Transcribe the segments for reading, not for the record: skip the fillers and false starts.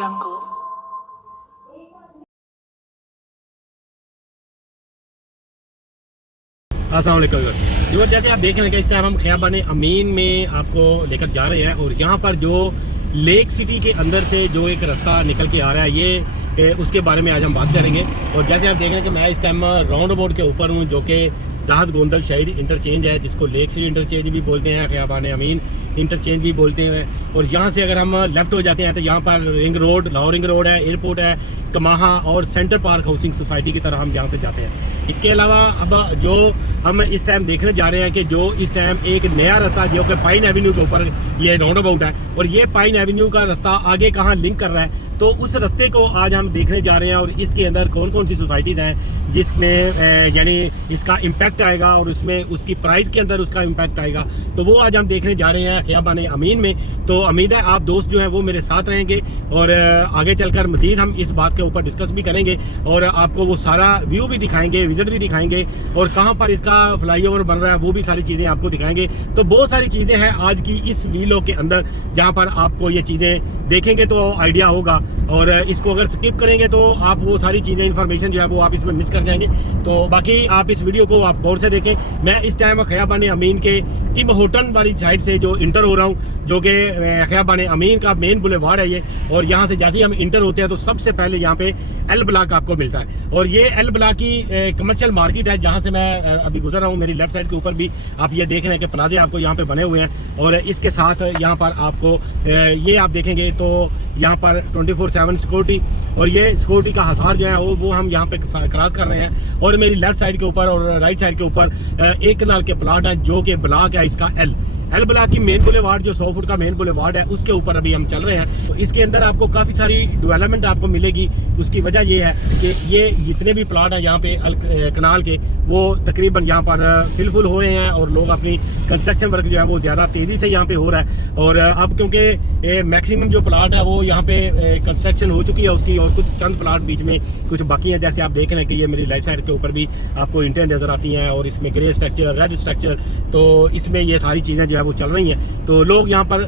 jungle. अस्सलाम वालेकुम। जैसे आप देख रहे हैं कि इस टाइम हम खियाबान अमीन में आपको लेकर जा रहे हैं और यहाँ पर जो लेक सिटी के अंदर से जो एक रास्ता निकल के आ रहा है ये उसके बारे में आज हम बात करेंगे। और जैसे आप देख रहे हैं कि मैं इस टाइम राउंड अबाउट के ऊपर हूँ जो कि साहद गोंदल शहरी इंटरचेंज है, जिसको लेक सिटी इंटरचेंज भी बोलते हैं, खियाबान अमीन इंटरचेंज भी बोलते हैं। और यहाँ से अगर हम लेफ्ट हो जाते हैं तो यहाँ पर ring road, Lahore ring road है, एयरपोर्ट है, कमाहा और सेंटर पार्क हाउसिंग सोसाइटी की तरफ हम यहाँ से जाते हैं। इसके अलावा अब जो हम इस टाइम देखने जा रहे हैं कि जो इस टाइम एक नया रास्ता जो कि पाइन एवेन्यू के ऊपर ये राउंड अबाउट है और ये पाइन एवेन्यू का रास्ता आगे कहाँ लिंक कर रहा है, तो उस रास्ते को आज हम देखने जा रहे हैं। और इसके अंदर कौन कौन सी सोसाइटीज़ हैं जिसमें यानी इसका इम्पैक्ट आएगा और उसमें उसकी प्राइस के अंदर उसका इम्पैक्ट आएगा, तो वो आज हम देखने जा रहे हैं खियाबान अमीन में। तो उम्मीद है आप दोस्त जो हैं वो मेरे साथ रहेंगे और आगे चलकर मज़ीद हम इस बात के ऊपर डिस्कस भी करेंगे और आपको वो सारा व्यू भी दिखाएंगे, विजिट भी दिखाएंगे और कहाँ पर इसका फ्लाईओवर बन रहा है वो भी सारी चीज़ें आपको दिखाएंगे। तो बहुत सारी चीज़ें हैं आज की इस वीडियो के अंदर जहाँ पर आपको ये चीज़ें देखेंगे तो आइडिया होगा, और इसको अगर स्किप करेंगे तो आप वो सारी चीज़ें इन्फॉर्मेशन जो है वो आप इसमें मिस कर जाएंगे। तो बाकी आप इस वीडियो को आप गौर से देखें। मैं इस टाइम खियाबान अमीन के टिम होटन वाली साइड से जो इंटर हो रहा हूँ, जो कि खियाबान अमीन का मेन बुलेवार्ड है ये, और यहाँ से जैसे ही हम इंटर होते हैं तो सबसे पहले यहाँ पे एल ब्लॉक आपको मिलता है। और ये एल ब्लॉक की कमर्शियल मार्केट है जहाँ से मैं अभी गुजर रहा हूँ। मेरी लेफ्ट साइड के ऊपर भी आप ये देख रहे हैं कि प्लाजे आपको यहाँ पे बने हुए हैं और इसके साथ यहाँ पर आपको ये आप देखेंगे तो यहाँ पर 24/7 सिक्योरिटी, और ये सिक्योरिटी का हसार जो है वो हम यहाँ पे क्रॉस कर रहे हैं। और मेरी लेफ्ट साइड के ऊपर और राइट साइड के ऊपर एक कनाल के प्लाट है जो कि ब्लॉक है इसका एल ब्लॉक की मेन बुलेवार्ड जो 100 फुट का मेन बुलेवार्ड है उसके ऊपर अभी हम चल रहे हैं। तो इसके अंदर आपको काफ़ी सारी डेवलपमेंट आपको मिलेगी। उसकी वजह ये है कि ये जितने भी प्लाट हैं यहाँ पे कनाल के वो तकरीबन यहाँ पर फिलफुल हो रहे हैं और लोग अपनी कंस्ट्रक्शन वर्क जो है वो ज़्यादा तेज़ी से यहाँ पे हो रहा है। और अब क्योंकि मैक्सिमम जो प्लाट है वो यहाँ पे कंस्ट्रक्शन हो चुकी है उसकी, और कुछ चंद प्लाट बीच में कुछ बाकी हैं। जैसे आप देख रहे हैं कि ये मेरी राइट साइड के ऊपर भी आपको इंटें नज़र आती हैं और इसमें ग्रे स्ट्रक्चर, रेड स्ट्रक्चर, तो इसमें ये सारी चीज़ें जो है वो चल रही हैं। तो लोग यहाँ पर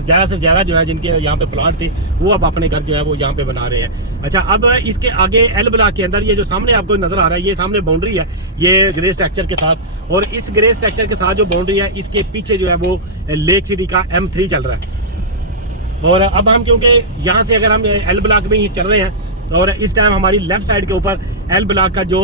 ज़्यादा से ज़्यादा जो है जिनके यहाँ पे प्लाट थे वो अब अपने घर जो है वो यहाँ पे बना रहे हैं। अच्छा, अब इसके आगे एल ब्लॉक के अंदर ये जो सामने आपको नज़र आ रहा है, ये सामने बाउंड्री है ये ग्रे स्ट्रक्चर के साथ, और इस ग्रे स्ट्रक्चर के साथ जो बाउंड्री है इसके पीछे जो है वो लेक सिटी का M3 चल रहा है। और अब हम क्योंकि यहाँ से अगर हम एल ब्लॉक में ही चल रहे हैं और इस टाइम हमारी लेफ्ट साइड के ऊपर एल ब्लॉक का जो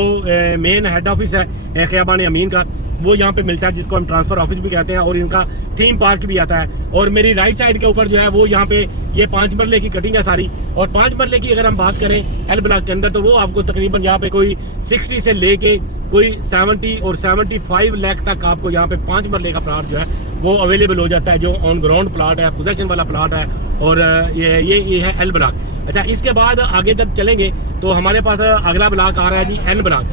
मेन हेड ऑफिस है खियाबान अमीन का वो यहाँ पे मिलता है, जिसको हम ट्रांसफर ऑफिस भी कहते हैं, और इनका थीम पार्क भी आता है। और मेरी राइट साइड के ऊपर जो है वो यहाँ पे ये 5 मरले की कटिंग है सारी, और 5 मरले की अगर हम बात करें एल ब्लॉक के अंदर तो वो आपको तकरीबन यहाँ पे कोई 60 से लेके कोई 70 और 75 लाख तक आपको यहाँ पे 5 मरले का प्लाट जो है वो अवेलेबल हो जाता है, जो ऑन ग्राउंड प्लाट है, पोजेशन वाला प्लाट है। और ये है एल ब्लॉक। अच्छा, इसके बाद आगे जब चलेंगे तो हमारे पास अगला ब्लॉक आ रहा है G N block.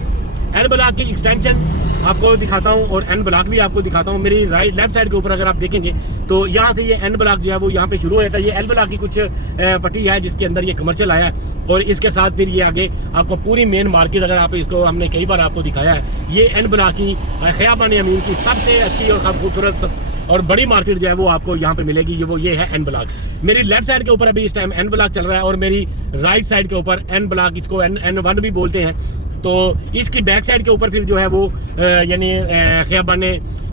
N block की एक्सटेंशन आपको दिखाता हूँ और एन ब्लॉक भी आपको दिखाता हूँ। मेरी लेफ्ट साइड के ऊपर अगर आप देखेंगे तो यहाँ से ये एन ब्लॉक जो है वो यहाँ पे शुरू होता है। ये एल ब्लॉक की कुछ पट्टी है जिसके अंदर ये कमर्शियल आया है, और इसके साथ फिर ये आगे आपको पूरी मेन मार्केट, अगर आप इसको हमने कई बार आपको दिखाया है, ये एन ब्लॉक की खियाबान अमीन की सबसे अच्छी और खूबसूरत और बड़ी मार्केट जो है वो आपको यहाँ पे मिलेगी। ये है एन ब्लॉक। मेरी लेफ्ट साइड के ऊपर अभी इस टाइम एन ब्लॉक चल रहा है और मेरी राइट साइड के ऊपर एन ब्लॉक, इसको N1 भी बोलते हैं। तो इसकी बैक साइड के ऊपर फिर जो है वो यानी खियाबान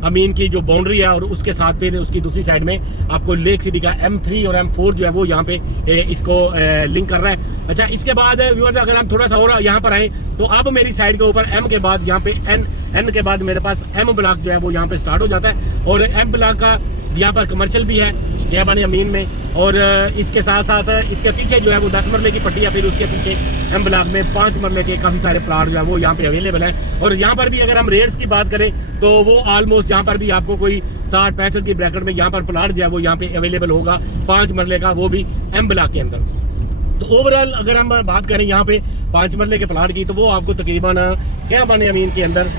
अमीन की जो बाउंड्री है और उसके साथ फिर उसकी दूसरी साइड में आपको लेक सिटी का M3 और M4 जो है वो यहाँ पे इसको लिंक कर रहा है। अच्छा, इसके बाद व्यूअर्स अगर हम थोड़ा सा और यहाँ पर आए तो अब मेरी साइड के ऊपर M के बाद यहाँ पे N के बाद मेरे पास M ब्लॉक जो है वो यहाँ पे स्टार्ट हो जाता है, और M ब्लॉक का यहाँ पर कमर्शियल भी है खियाबान अमीन में, और इसके साथ साथ इसके पीछे जो है वो 10 मरले की पट्टी है, फिर उसके पीछे एम ब्लॉक में 5 मरले के काफ़ी सारे प्लाट जो है वो यहाँ पे अवेलेबल है। और यहाँ पर भी अगर हम रेट्स की बात करें तो वो ऑलमोस्ट यहाँ पर भी आपको कोई 60-65 की ब्रैकेट में यहाँ पर प्लाट जो है वो यहाँ पे अवेलेबल होगा 5 मरले का, वो भी एम ब्लॉक के अंदर। तो ओवरऑल अगर हम बात करें यहाँ पे 5 मरले के प्लाट की तो वो आपको तकरीबन खियाबान अमीन के अंदर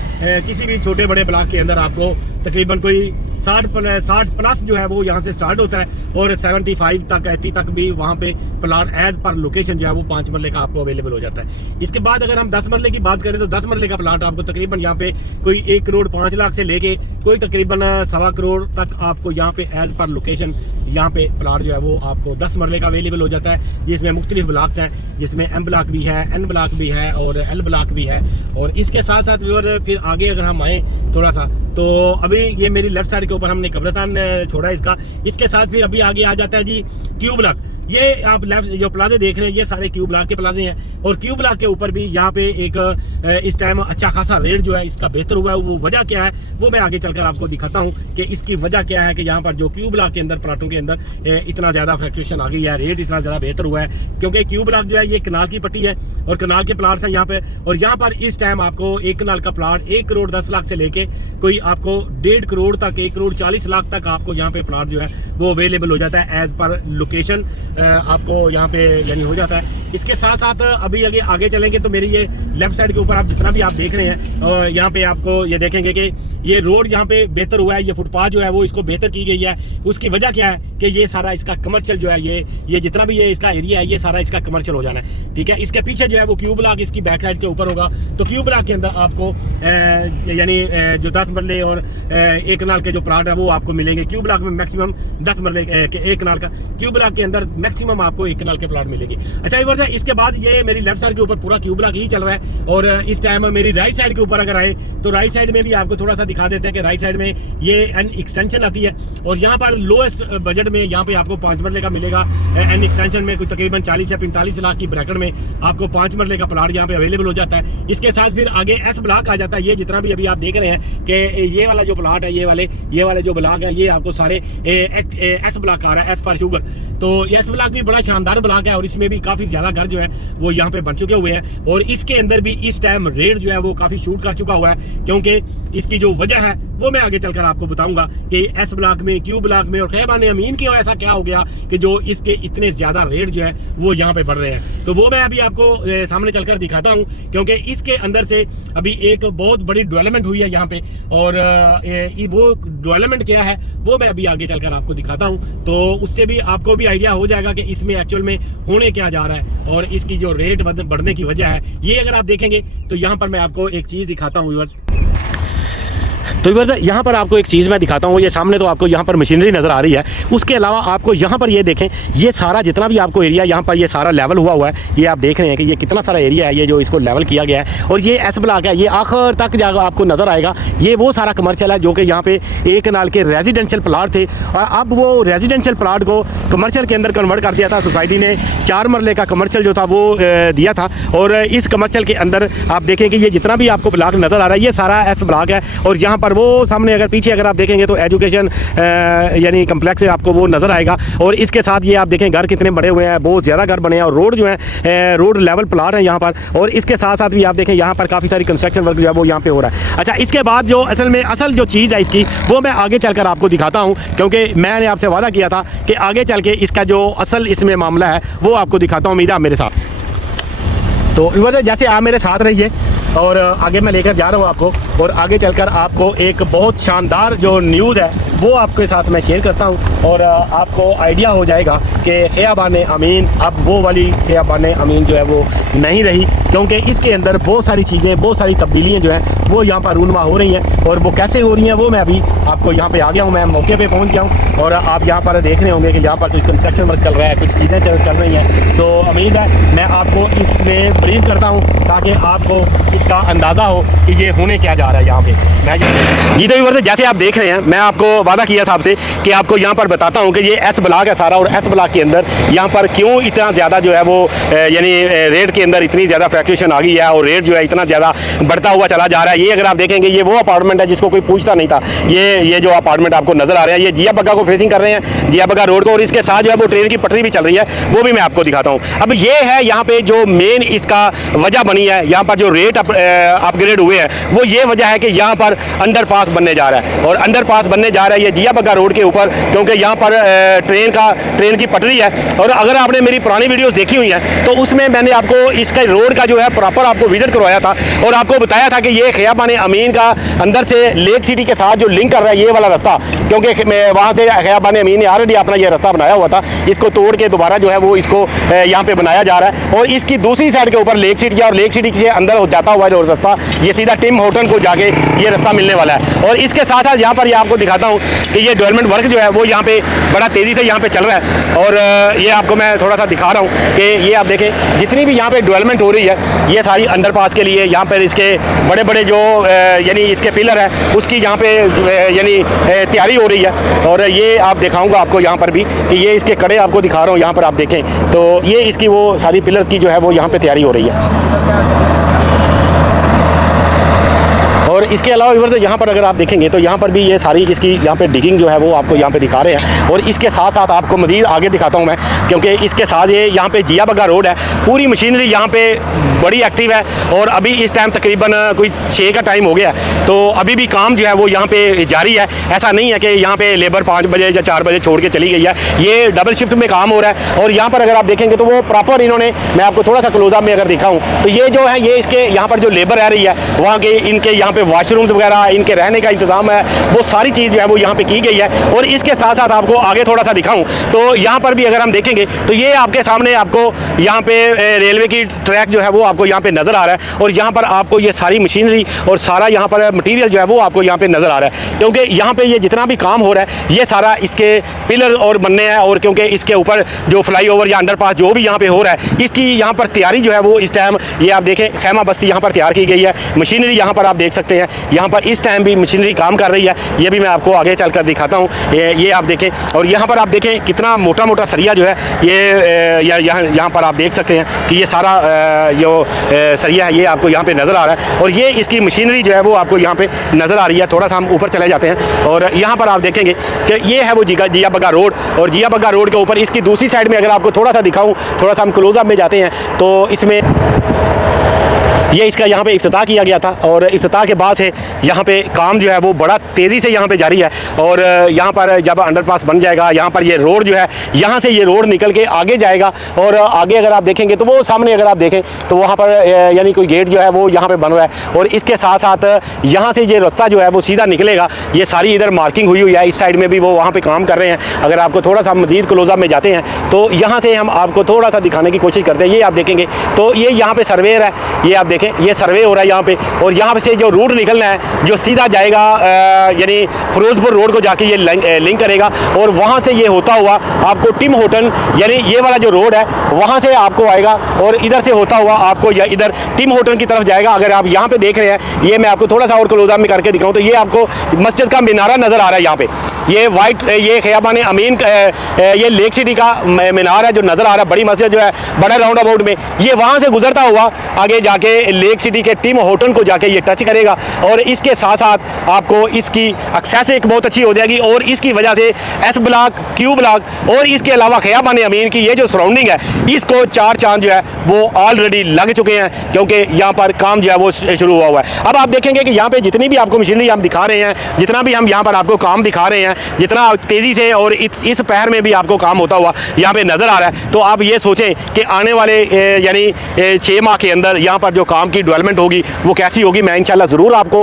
किसी भी छोटे बड़े ब्लॉक के अंदर आपको तकरीबन कोई 60 प्लस जो है वो यहाँ से स्टार्ट होता है और 75 तक 80 तक भी वहाँ पे प्लाट एज पर लोकेशन जो है वो 5 मरले का आपको अवेलेबल हो जाता है। इसके बाद अगर हम 10 मरले की बात करें तो 10 मरले का प्लाट आपको तकरीबन यहाँ पे कोई 1 करोड़ 5 लाख से लेके कोई तकरीबन 1.25 करोड़ तक आपको यहाँ पे एज पर लोकेशन यहाँ पे प्लाट जो है वो आपको 10 मरले का अवेलेबल हो जाता है, जिसमें मुख्तलिफ ब्लॉक्स हैं, जिसमें M ब्लॉक भी है, N ब्लॉक भी है और L ब्लॉक भी है। और इसके साथ साथ फिर आगे अगर हम आए थोड़ा सा तो अभी ये मेरी लेफ्ट साइड के ऊपर हमने कब्रिस्तान छोड़ा इसका, इसके साथ फिर अभी आगे आ जाता है जी क्यू ब्लॉक। ये आप लेफ्ट जो प्लाजे देख रहे हैं ये सारे क्यू ब्लॉक के प्लाजे हैं और क्यू ब्लॉक के ऊपर भी यहाँ पे एक इस टाइम अच्छा खासा रेट जो है इसका बेहतर हुआ है। वो वजह क्या है वो मैं आगे चलकर आपको दिखाता हूँ कि इसकी वजह क्या है कि यहाँ पर जो क्यू ब्लॉक के अंदर प्लाटों के अंदर इतना ज्यादा फ्लक्चुएशन आ गई है, रेट इतना ज्यादा बेहतर हुआ है क्योंकि क्यू ब्लॉक जो है ये कनाल की पट्टी है और कनाल के प्लाट्स है यहाँ पे। और यहाँ पर इस टाइम आपको एक कनाल का प्लाट 1 करोड़ 10 लाख से लेके कोई आपको 1.5 करोड़ तक 1 करोड़ 40 लाख तक आपको यहाँ पे प्लाट जो है वो अवेलेबल हो जाता है एज पर लोकेशन आपको यहाँ पे यानी हो जाता है। इसके साथ साथ अभी आगे चलेंगे तो मेरी ये लेफ्ट साइड के ऊपर आप जितना भी आप देख रहे हैं और यहाँ पे आपको ये देखेंगे कि ये रोड यहाँ पे बेहतर हुआ है, ये फुटपाथ जो है वो इसको बेहतर की गई है। उसकी वजह क्या है कि ये सारा इसका कमर्शियल जो है ये जितना भी ये इसका एरिया है ये सारा इसका कमर्शियल हो जाना है, ठीक है। इसके पीछे जो है वो क्यू ब्लॉक इसकी बैक साइड के ऊपर होगा। तो क्यू ब्लॉक के अंदर आपको यानी जो 10 मरले और 1 कनाल के जो प्लाट है वो आपको मिलेंगे। क्यू ब्लॉक में मैक्सिमम 10 मरले के 1 कनाल का, क्यू ब्लॉक के अंदर मैक्सिमम आपको 1 कनाल के प्लाट मिलेंगे। अच्छा ये वर्ष इसके बाद ये मेरी लेफ्ट साइड के ऊपर पूरा क्यू ब्लॉक ही चल रहा है और इस टाइम मेरी राइट साइड के ऊपर अगर आए तो राइट साइड में भी आपको थोड़ा सा दिखा देते हैं कि राइट साइड में ये एन एक्सटेंशन आती है और यहाँ पर लोएस्ट बजट में यहाँ पे आपको 5 मरले का मिलेगा। एन एक्सटेंशन में कोई तकरीबन 40 या 45 लाख की ब्रैकेट में आपको 5 मरले का प्लाट यहाँ पे अवेलेबल हो जाता है। इसके साथ फिर आगे एस ब्लॉक आ जाता है। ये जितना भी अभी आप देख रहे हैं कि ये वाला जो प्लाट है ये वाले जो ब्लॉक है ये आपको सारे एस ब्लॉक आ रहा है, एस फॉर शुगर। तो एस ब्लॉक भी बड़ा शानदार ब्लॉक है और इसमें भी काफी ज्यादा घर जो है वो यहाँ पे बन चुके हुए हैं और इसके अंदर भी इस टाइम रेट जो है वो काफी शूट कर चुका हुआ है क्योंकि इसकी जो वजह है वो मैं आगे चलकर आपको बताऊंगा कि एस ब्लॉक में, क्यू ब्लॉक में और खैबान अमीन की ऐसा क्या हो गया कि जो इसके इतने ज्यादा रेट जो है वो यहाँ पे बढ़ रहे हैं। तो वो मैं अभी आपको सामने चलकर दिखाता हूँ क्योंकि इसके अंदर से अभी एक बहुत बड़ी डेवलपमेंट हुई है यहाँ पे और वो डेवलपमेंट क्या है वो मैं अभी आगे चलकर आपको दिखाता हूँ। तो उससे भी आपको भी आइडिया हो जाएगा कि इसमें एक्चुअल में होने क्या जा रहा है और इसकी जो रेट बढ़ने की वजह है ये अगर आप देखेंगे तो यहाँ पर मैं आपको एक चीज दिखाता हूँ व्यूअर्स। तो यहाँ पर आपको एक चीज़ मैं दिखाता हूँ। ये सामने तो आपको यहाँ पर मशीनरी नज़र आ रही है, उसके अलावा आपको यहाँ पर ये देखें ये सारा जितना भी आपको एरिया यहाँ पर ये सारा लेवल हुआ हुआ है। ये आप देख रहे हैं कि ये कितना सारा एरिया है ये जो इसको लेवल किया गया है और ये एस ब्लॉक है। ये आखिर तक जाकर आपको नज़र आएगा ये वो सारा कमर्शियल है जो कि यहाँ पे 1 कनाल के रेजिडेंशियल प्लाट थे और अब वो रेजिडेंशियल प्लाट को कमर्शियल के अंदर कन्वर्ट कर दिया था। सोसाइटी ने 4 मरले का कमर्शियल जो था वो दिया था और इस कमर्शियल के अंदर आप देखें कि ये जितना भी आपको ब्लॉक नज़र आ रहा है ये सारा एस ब्लॉक है और यहाँ पर वो सामने अगर पीछे अगर आप देखेंगे तो एजुकेशन यानी कम्प्लेक्स आपको वो नज़र आएगा और इसके साथ ये आप देखें घर कितने बड़े हुए हैं, बहुत ज़्यादा घर बने हैं और रोड जो है रोड लेवल प्लाट है यहाँ पर और इसके साथ साथ भी आप देखें यहाँ पर काफ़ी सारी कंस्ट्रक्शन वर्क जो है वो यहाँ पे हो रहा है। अच्छा इसके बाद जो असल जो चीज़ है इसकी वो मैं आगे चलकर आपको दिखाता हूँ क्योंकि मैंने आपसे वादा किया था कि आगे चल के इसका जो असल इसमें मामला है वो आपको दिखाता हूँ। उम्मीद है आप मेरे साथ तो जैसे आप मेरे साथ रहिए और आगे मैं लेकर जा रहा हूँ आपको और आगे चलकर आपको एक बहुत शानदार जो न्यूज़ है वो आपके साथ मैं शेयर करता हूँ और आपको आइडिया हो जाएगा कि खियाबान अमीन अब वो वाली खियाबान अमीन जो है वो नहीं रही क्योंकि इसके अंदर बहुत सारी चीज़ें, बहुत सारी तब्दीलियाँ जो हैं वो यहाँ पर रूनमा हो रही हैं और वो कैसे हो रही हैं वो मैं अभी आपको यहाँ पे आ गया हूँ, मैं मौके पे पहुँच गया हूँ और आप यहाँ पर देख रहे होंगे कि यहाँ पर कुछ कंस्ट्रक्शन वर्क चल रहा है, कुछ चीज़ें चल रही हैं। तो उम्मीद है मैं आपको इसमें ब्रीफ करता हूँ ताकि आपको इसका अंदाज़ा हो कि ये होने क्या जा रहा है यहाँ पे। मैं जी तो जैसे आप देख रहे हैं मैं आपको वादा किया था आपसे कि आपको यहाँ पर बताता हूँ कि ये एस ब्लॉक है सारा और एस ब्लॉक के अंदर यहाँ पर क्यों इतना ज़्यादा जो है वो यानी रेट के अंदर इतनी ज़्यादा फ्लक्चुएशन आ गई है और रेट जो है इतना ज़्यादा बढ़ता हुआ चला जा रहा है। ये अगर आप देखेंगे ये वो अपार्टमेंट है जिसको कोई पूछता नहीं था। ये जो अपार्टमेंट आपको नज़र आ रहे हैं ये जिया बग्गा को फेसिंग कर रहे हैं, जिया बग्गा रोड को और इसके साथ जो है वो ट्रेन की पटरी भी चल रही है वो भी मैं आपको दिखाता हूँ। अब ये है यहाँ पे जो मेन इसका वजह बनी है, यहाँ पर जो रेट अपग्रेड हुए हैं वो ये वजह है कि यहाँ पर अंडरपास बनने जा रहा है, और अंडरपास बनने जा रहा है ये जिया बग्गा रोड के ऊपर, क्योंकि यहाँ पर ट्रेन की पटरी है। और अगर आपने मेरी पुरानी वीडियोस देखी हुई हैं तो उसमें मैंने आपको इसका रोड का जो है प्रॉपर आपको विजिट करवाया था और आपको बताया था कि ये खियाबान अमीन का अंदर से लेक सिटी के साथ जो लिंक कर रहा है ये वाला रास्ता, क्योंकि वहाँ से खियाबान अमीन ने ऑलरेडी अपना ये रास्ता बनाया हुआ था, इसको तोड़ के दोबारा जो है वो इसको यहाँ पे बनाया जा रहा है। और इसकी दूसरी साइड के ऊपर लेक सिटी है, और लेक सिटी से अंदर हो जाता हुआ जो रास्ता ये सीधा टिम होटल को जाके ये रास्ता मिलने वाला है। और इसके साथ साथ यहाँ पर ये आपको दिखाता हूँ कि ये डेवलपमेंट वर्क जो है वो यहाँ पे बड़ा तेज़ी से यहाँ पे चल रहा है। और ये आपको मैं थोड़ा सा दिखा रहा हूँ कि ये आप देखें जितनी भी यहाँ पे डेवलपमेंट हो रही है ये सारी अंडरपास के लिए, यहाँ पर इसके बड़े बड़े जो यानी इसके पिलर है उसकी यहाँ पे यानी तैयारी हो रही है। और ये आप दिखाऊंगा आपको यहाँ पर भी कि ये इसके कड़े आपको दिखा रहा हूँ, यहाँ पर आप देखें तो ये इसकी वो सारी पिलर्स की जो है वो यहाँ पे तैयारी हो रही है। और इसके अलावा इधर यहाँ पर अगर आप देखेंगे तो यहाँ पर भी ये सारी इसकी यहाँ पे डिगिंग जो है वो आपको यहाँ पे दिखा रहे हैं। और इसके साथ साथ आपको मज़ीद आगे दिखाता हूँ मैं, क्योंकि इसके साथ ये यहाँ पे जिया बग्गा रोड है, पूरी मशीनरी यहाँ पे बड़ी एक्टिव है। और अभी इस टाइम तकरीबन कोई 6 का टाइम हो गया है, तो अभी भी काम जो है वो यहाँ पे जारी है। ऐसा नहीं है कि यहाँ पे लेबर 5 बजे या 4 बजे छोड़ के चली गई है, ये डबल शिफ्ट में काम हो रहा है। और यहाँ पर अगर आप देखेंगे तो वो प्रॉपर इन्होंने, मैं आपको थोड़ा सा क्लोजअप में अगर दिखाऊँ तो ये जो है ये इसके यहाँ पर जो लेबर रह रही है वहाँ के इनके यहाँ पे वाशरूम्स वगैरह इनके रहने का इंतजाम है, वो सारी चीज़ जो है वो यहाँ पे की गई है। और इसके साथ साथ आपको आगे थोड़ा सा दिखाऊं तो यहाँ पर भी अगर हम देखेंगे तो ये आपके सामने आपको यहाँ पे रेलवे की ट्रैक जो है वो आपको यहाँ पे नज़र आ रहा है। और यहाँ पर आपको ये सारी मशीनरी और सारा यहाँ पर मटीरियल जो है वो आपको यहाँ पे नज़र आ रहा है, क्योंकि यहाँ पे ये जितना भी काम हो रहा है ये सारा इसके पिलर और बनने हैं। और क्योंकि इसके ऊपर जो फ्लाईओवर या अंडरपास जो भी यहाँ पे हो रहा है इसकी यहाँ पर तैयारी जो है वो इस टाइम ये आप देखें खैमा बस्ती यहाँ पर तैयार की गई है, मशीनरी यहाँ पर आप देख सकते हैं, यहाँ पर इस टाइम भी मशीनरी काम कर रही है। ये भी मैं आपको आगे चलकर दिखाता हूँ, ये आप देखें। और यहाँ पर आप देखें कितना मोटा मोटा सरिया जो है ये यहाँ पर आप देख सकते हैं कि ये सारा जो सरिया है ये आपको यहाँ पे नज़र आ रहा है। और ये इसकी मशीनरी जो है वो आपको यहाँ पे नज़र आ रही है। थोड़ा सा हम ऊपर चले जाते हैं और यहाँ पर आप देखेंगे कि ये है वो जिया बग्गा रोड। और जिया बग्गा रोड के ऊपर इसकी दूसरी साइड में अगर आपको थोड़ा सा दिखाऊँ, थोड़ा सा हम क्लोजअप में जाते हैं तो इसमें ये इसका यहाँ पे इफ्तिताह किया गया था। और इफ्तिताह के बाद से यहाँ पे काम जो है वो बड़ा तेज़ी से यहाँ पे जारी है। और यहाँ पर जब अंडरपास बन जाएगा यहाँ पर ये रोड जो है यहाँ से ये रोड निकल के आगे जाएगा। और आगे अगर आप देखेंगे तो वो सामने अगर आप देखें तो वहाँ पर यानी कोई गेट जो है वो यहाँ पे बन रहा है। और इसके साथ साथ यहाँ से ये रास्ता जो है वो सीधा निकलेगा, ये सारी इधर मार्किंग हुई हुई है, इस साइड में भी वो वहाँ पर काम कर रहे हैं। अगर आपको थोड़ा सा मज़ीद क्लोजअप में जाते हैं तो यहाँ से हम आपको थोड़ा सा दिखाने की कोशिश करते हैं। ये आप देखेंगे तो ये यहाँ पे सर्वेयर है, ये आप देखें ये सर्वे हो रहा है यहाँ पे। और यहाँ से जो रूट निकलना है जो सीधा जाएगा यानी फिरोजपुर रोड को जाके ये लिंक करेगा। और वहाँ से ये होता हुआ आपको टिम होटल यानी ये वाला जो रोड है वहाँ से आपको आएगा और इधर से होता हुआ आपको इधर टिम होटल की तरफ जाएगा। अगर आप यहाँ पे देख रहे हैं, ये मैं आपको थोड़ा सा और क्लोजअप में करके दिखाऊँ तो ये आपको मस्जिद का मीनारा नज़र आ रहा है। यहाँ पे ये वाइट ये खियाबान अमीन ये लेक सिटी का मीनार है जो नज़र आ रहा है, बड़ी मस्जिद जो है बड़ा राउंड अबाउट में, ये वहाँ से गुजरता हुआ आगे जाके लेक सिटी के टिम होटल को जाके ये टच करेगा। और इसके साथ साथ आपको इसकी एक्सेस एक बहुत अच्छी हो जाएगी। और इसकी वजह से एस ब्लॉक, क्यू ब्लॉक और इसके अलावा खियाबान अमीन की ये जो सराउंडिंग है इसको 4 चांद जो है वो ऑलरेडी लग चुके हैं, क्योंकि यहाँ पर काम जो है वो शुरू हुआ है। अब आप देखेंगे कि यहाँ पे जितनी भी आपको मशीनरी हम दिखा रहे हैं, जितना भी हम यहाँ पर आपको काम दिखा रहे हैं, जितना तेज़ी से और इस पहर में भी आपको काम होता हुआ यहाँ पे नज़र आ रहा है, तो आप ये सोचें कि आने वाले यानी 6 माह के अंदर यहाँ पर जो काम की डेवलपमेंट होगी वो कैसी होगी। मैं इंशाल्लाह ज़रूर आपको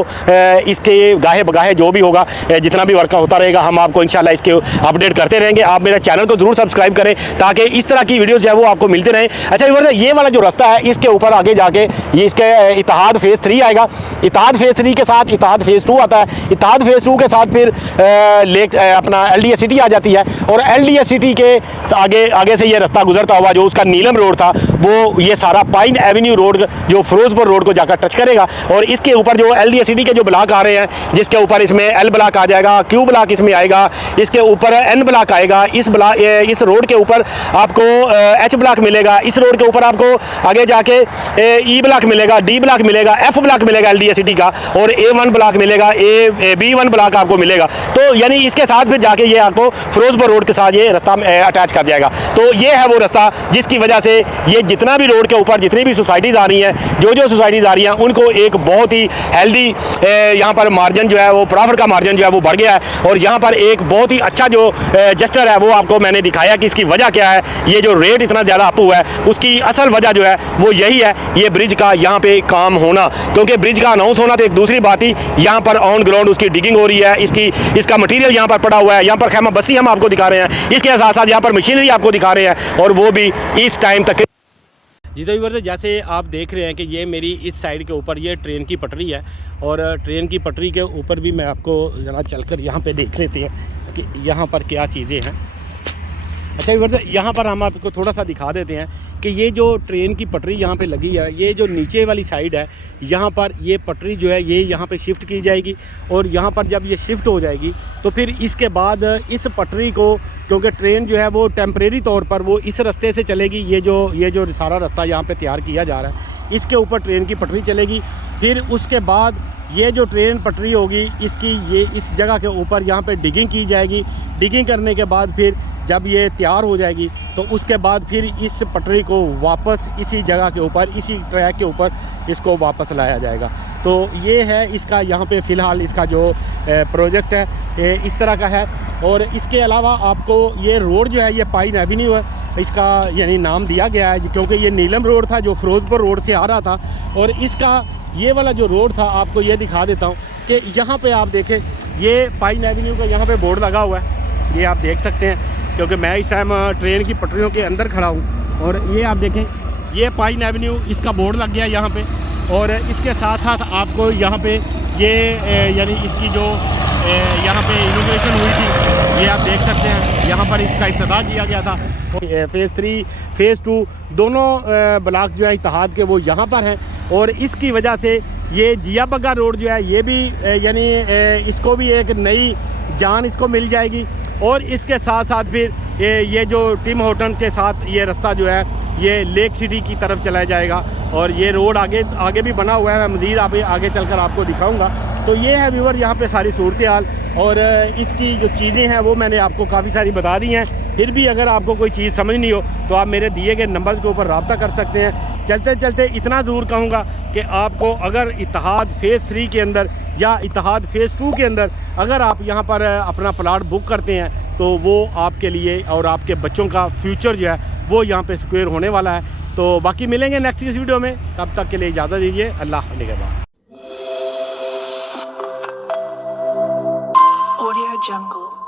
इसके गाहे बगाहे जो भी होगा, जितना भी वर्क होता रहेगा, हम आपको इंशाल्लाह इसके अपडेट करते रहेंगे। आप मेरे चैनल को ज़रूर सब्सक्राइब करें ताकि इस तरह की वीडियोज़ जो है वो आपको मिलते रहें। अच्छा ये वाला जो रास्ता है इसके ऊपर आगे जाके ये इसके इत्तेहाद फेज़ 3 आएगा। इत्तेहाद फेज़ 3 के साथ इत्तेहाद फेज़ 2 आता है। इत्तेहाद फेज़ 2 के साथ फिर लेक अपना LDS सिटी आ जाती है। और LDS सिटी के आगे से ये रास्ता गुजरता हुआ जो उसका नीलम रोड था वो ये सारा पाइन एवेन्यू रोड जो फिरोजपुर रोड को जाकर टच करेगा। और इसके ऊपर जो LDS सिटी के जो ब्लॉक आ रहे हैं, जिसके ऊपर इसमें L ब्लॉक आ जाएगा, Q ब्लॉक इसमें आएगा, इसके ऊपर N ब्लॉक आएगा। इस रोड के ऊपर आपको H ब्लॉक मिलेगा, इस रोड के ऊपर आपको आगे जाके E ब्लॉक मिलेगा, D ब्लॉक मिलेगा, F ब्लॉक मिलेगा LDS सिटी का, और A1 ब्लॉक मिलेगा, B1 ब्लॉक आपको मिलेगा। तो यानी इसके साथ फिर जाके ये आपको फिरोजपुर रोड के साथ ये रास्ता अटैच कर जाएगा। तो ये है वो रास्ता जिसकी वजह से ये जितना भी रोड के ऊपर जितनी भी सोसाइटीज़ आ रही हैं, जो जो सोसाइटीज़ आ रही हैं उनको एक बहुत ही हेल्दी यहाँ पर मार्जिन जो है वो प्रॉफिट का मार्जिन जो है वो बढ़ गया है। और यहाँ पर एक बहुत ही अच्छा जो जस्टर है वो आपको मैंने दिखाया कि इसकी वजह क्या है। ये जो रेट इतना ज़्यादा अप हुआ है उसकी असल वजह जो है वो यही है, ये ब्रिज का यहाँ पे काम होना। क्योंकि ब्रिज का अनाउंस होना तो एक दूसरी बात ही, यहाँ पर ऑन ग्राउंड उसकी डिगिंग हो रही है, इसका मटीरियल यहाँ पर पड़ा हुआ है। यहाँ पर खैमा बस्सी हम आपको दिखा रहे हैं, इसके साथ साथ यहाँ पर मशीनरी आपको दिखा रहे हैं, और वो भी इस टाइम तक। जी तो व्यूअर्स, जैसे आप देख रहे हैं कि ये मेरी इस साइड के ऊपर ये ट्रेन की पटरी है, और ट्रेन की पटरी के ऊपर भी मैं आपको ज़रा चलकर यहाँ पे देख लेते हैं कि यहाँ पर क्या चीज़ें हैं। अच्छा व्यूअर्स, यहाँ पर हम आपको थोड़ा सा दिखा देते हैं कि ये जो ट्रेन की पटरी यहाँ पे लगी है, ये जो नीचे वाली साइड है, यहाँ पर ये पटरी जो है ये यहाँ पे शिफ्ट की जाएगी। और यहाँ पर जब ये शिफ्ट हो जाएगी तो फिर इसके बाद इस पटरी को, क्योंकि ट्रेन जो है वो टेम्परेरी तौर पर वो इस रास्ते से चलेगी, ये जो सारा रास्ता यहाँ पे तैयार किया जा रहा है इसके ऊपर ट्रेन की पटरी चलेगी। फिर उसके बाद ये जो ट्रेन पटरी होगी इसकी ये इस जगह के ऊपर यहाँ पे डिगिंग की जाएगी। डिगिंग करने के बाद फिर जब ये तैयार हो जाएगी तो उसके बाद फिर इस पटरी को वापस इसी जगह के ऊपर, इसी ट्रैक के ऊपर इसको वापस लाया जाएगा। तो ये है इसका यहाँ पे फ़िलहाल इसका जो प्रोजेक्ट है इस तरह का है। और इसके अलावा आपको ये रोड जो है ये पाइन एवेन्यू है, इसका यानी नाम दिया गया है क्योंकि ये नीलम रोड था जो फिरोजपुर रोड से आ रहा था। और इसका ये वाला जो रोड था आपको ये दिखा देता हूँ कि यहाँ पे आप देखें ये पाइन एवेन्यू का यहाँ पे बोर्ड लगा हुआ है, ये आप देख सकते हैं क्योंकि मैं इस टाइम ट्रेन की पटरियों के अंदर खड़ा हूँ। और ये आप देखें ये पाइन एवेन्यू इसका बोर्ड लग गया यहाँ पे। और इसके साथ साथ आपको यहाँ पे ये यानी इसकी जो यहाँ पे इनॉग्रेशन हुई थी ये आप देख सकते हैं, यहाँ पर इसका इफ्तिताह किया गया था। फ़ेज़ 3 फ़ेज़ 2 दोनों ब्लॉक जो है इत्तेहाद के वो यहाँ पर हैं। और इसकी वजह से ये जिया बग्गा रोड जो है ये भी यानी इसको भी एक नई जान इसको मिल जाएगी। और इसके साथ साथ फिर ये जो टिम होटन के साथ ये रास्ता जो है ये लेक सिटी की तरफ चला जाएगा। और ये रोड आगे भी बना हुआ है, मैं मज़ीद आगे चलकर आपको दिखाऊंगा। तो ये है व्यूअर यहाँ पे सारी सूरत हाल, और इसकी जो चीज़ें हैं वो मैंने आपको काफ़ी सारी बता दी हैं। फिर भी अगर आपको कोई चीज़ समझ नहीं हो तो आप मेरे दिए गए नंबर के ऊपर रब्ता कर सकते हैं। चलते चलते इतना ज़रूर कहूँगा कि आपको अगर इत्तेहाद फ़ेज़ 3 के अंदर या इत्तेहाद फ़ेज़ 2 के अंदर अगर आप यहाँ पर अपना प्लाट बुक करते हैं तो वो आपके लिए और आपके बच्चों का फ्यूचर जो है वो यहाँ पे सिक्योर होने वाला है। तो बाकी मिलेंगे नेक्स्ट इस वीडियो में, तब तक के लिए इजाज़त दीजिए। अल्लाह निगहबान। Audio Jungle।